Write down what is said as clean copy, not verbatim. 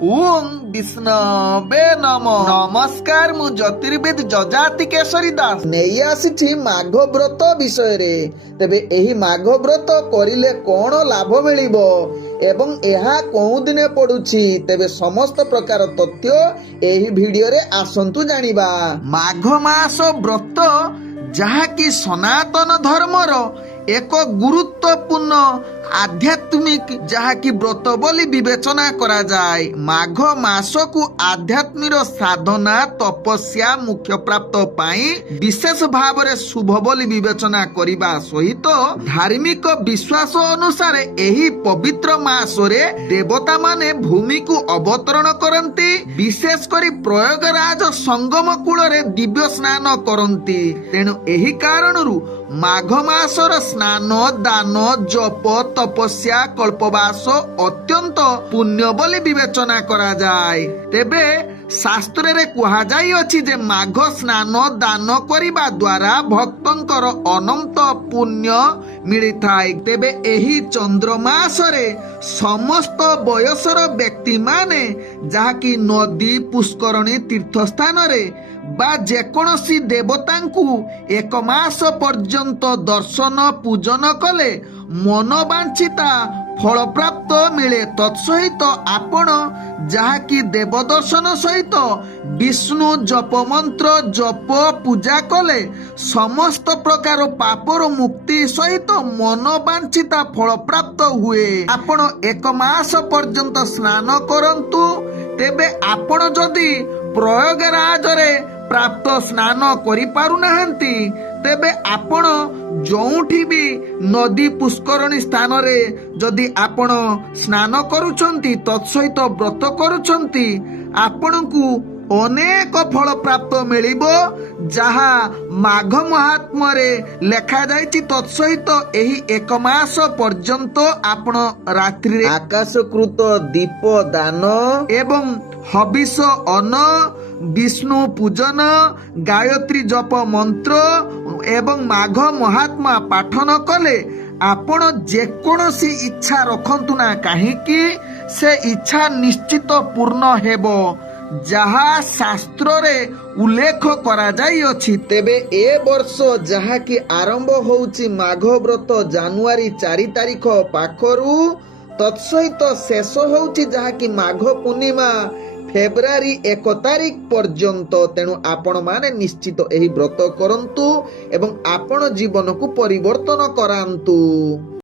ଓଂ ବିଷ୍ଣବେ ନମ। ନମସ୍କାର, ମୁଁ ଜ୍ୟୋତିର୍ବିଦ ଯଜାତି କେଶରୀ ଦାସ ନେଇ ଆସିଛି ମାଘ ବ୍ରତ ବିଷୟରେ। ତେବେ ଏହି ମାଘ ବ୍ରତ କରିଲେ କଣ ଲାଭ ମିଳିବ ଏବଂ ଏହା କେଉଁ ଦିନେ ପଡୁଛି, ତେବେ ସମସ୍ତ ପ୍ରକାର ତଥ୍ୟ ଏହି ଭିଡିଓରେ ଆସନ୍ତୁ ଜାଣିବା। ମାଘ ମାସ ବ୍ରତ ଯାହାକି ସନାତନ ଧର୍ମର ଏକ ଗୁରୁତ୍ୱପୂର୍ଣ୍ଣ ଆଧ୍ୟାତ୍ମିକ ଯାହାକି ବ୍ରତ ବୋଲି ବିବେଚନା କରାଯାଏ। ମାଘ ମାସକୁ ଆଧ୍ୟାତ୍ମିକ ସାଧନା ତପସ୍ୟା ମୁଖ୍ୟ ପ୍ରାପ୍ତ ପାଇଁ ବିଶେଷ ଭାବରେ ଶୁଭ ବୋଲି ବିବେଚନା କରିବା ସହିତ ଧାର୍ମିକ ବିଶ୍ୱାସ ଅନୁସାରେ ଏହି ପବିତ୍ର ମାସରେ ଦେବତା ମାନେ ଭୂମିକୁ ଅବତରଣ କରନ୍ତି। ବିଶେଷ କରି ପ୍ରୟାଗରାଜ ସଙ୍ଗମ କୂଳରେ ଦିବ୍ୟ ସ୍ନାନ କରନ୍ତି। ତେଣୁ ଏହି କାରଣରୁ ମାଘ ମାସର ସ୍ନାନ ଦାନ ଜପ ତପସ୍ୟା କଳ୍ପବାସ ଅତ୍ୟନ୍ତ ପୁଣ୍ୟ ବୋଲି ବିବେଚନା କରାଯାଏ। ତେବେ ଶାସ୍ତ୍ରରେ କୁହାଯାଇଅଛି ଯେ ମାଘ ସ୍ନାନ ଦାନ କରିବା ଦ୍ୱାରା ଭକ୍ତଙ୍କର ଅନନ୍ତ ପୁଣ୍ୟ ମିଳିଥାଏ। ତେବେ ଏହି ଚନ୍ଦ୍ରମାସରେ ସମସ୍ତ ବୟସର ବ୍ୟକ୍ତିମାନେ ଯାହାକି ନଦୀ ପୁଷ୍କରଣୀ ତୀର୍ଥସ୍ଥାନରେ ବା ଯେକୌଣସି ଦେବତାଙ୍କୁ ଏକ ମାସ ପର୍ଯ୍ୟନ୍ତ ଦର୍ଶନ ପୂଜନ କଲେ ମନବାଞ୍ଛିତା ଫଳପ୍ରାପ୍ତ ମିଳେ। ତତ୍ସହିତ ଆପଣ ଯାହାକି ଦେବ ଦର୍ଶନ ସହିତ ବିଷ୍ଣୁ ଜପ ମନ୍ତ୍ର ଜପ ପୂଜା କଲେ ସମସ୍ତ ପ୍ରକାର ପାପର ମୁକ୍ତି ସହିତ ମନବାଞ୍ଛିତା ଫଳପ୍ରାପ୍ତ ହୁଏ। ଆପଣ ଏକ ମାସ ପର୍ଯ୍ୟନ୍ତ ସ୍ନାନ କରନ୍ତୁ। ତେବେ ଆପଣ ଯଦି ପ୍ରୟାଗରାଜରେ ପ୍ରାପ୍ତ ସ୍ନାନ କରିପାରୁନାହାନ୍ତି, ତେବେ ଆପଣ ଯେଉଁଠି ବି ନଦୀ ପୁଷ୍କରଣୀ ସ୍ଥାନରେ ଯଦି ଆପଣ ସ୍ନାନ କରୁଛନ୍ତି ତତ୍ସହିତ ବ୍ରତ କରୁଛନ୍ତି, ଆପଣଙ୍କୁ ଅନେକ ଫଳ ପ୍ରାପ୍ତ ମିଳିବ, ଯାହା ମାଘ ମହାତ୍ମ୍ୟରେ ଲେଖାଯାଇଛି। ତତ୍ସହିତ ଏହି ଏକ ମାସ ପର୍ଯ୍ୟନ୍ତ ଆପଣ ରାତ୍ରିରେ ଆକାଶକୃତ ଦୀପ ଦାନ ଏବଂ ହବିଷ ଅନ୍ନ ବିଷ୍ଣୁ ପୂଜନ ଗାୟତ୍ରୀ ଜପ ମନ୍ତ୍ର ଏବଂ ମାଘ ମହାତ୍ମା ପାଠନ କଲେ ଆପଣ ଯେକୌଣସି ଇଚ୍ଛା ରଖନ୍ତୁ ନା କାହିଁକି ସେ ଇଚ୍ଛା ନିଶ୍ଚିତ ପୂର୍ଣ୍ଣ ହେବ, ଯାହା ଶାସ୍ତ୍ରରେ ଉଲ୍ଲେଖ କରାଯାଇଅଛି। ତେବେ ଏ ବର୍ଷ ଯାହାକି ଆରମ୍ଭ ହେଉଛି ମାଘ ବ୍ରତ ଜାନୁଆରୀ 4 ତାରିଖ ପାଖରୁ, ତତ୍ସହିତ ଶେଷ ହେଉଛି ଯାହାକି ମାଘ ପୂର୍ଣ୍ଣିମା ଫେବୃଆରୀ 1 ତାରିଖ ପର୍ଯ୍ୟନ୍ତ। ତେଣୁ ଆପଣମାନେ ନିଶ୍ଚିତ ଏହି ବ୍ରତ କରନ୍ତୁ ଏବଂ ଆପଣ ଜୀବନକୁ ପରିବର୍ତ୍ତନ କରାନ୍ତୁ।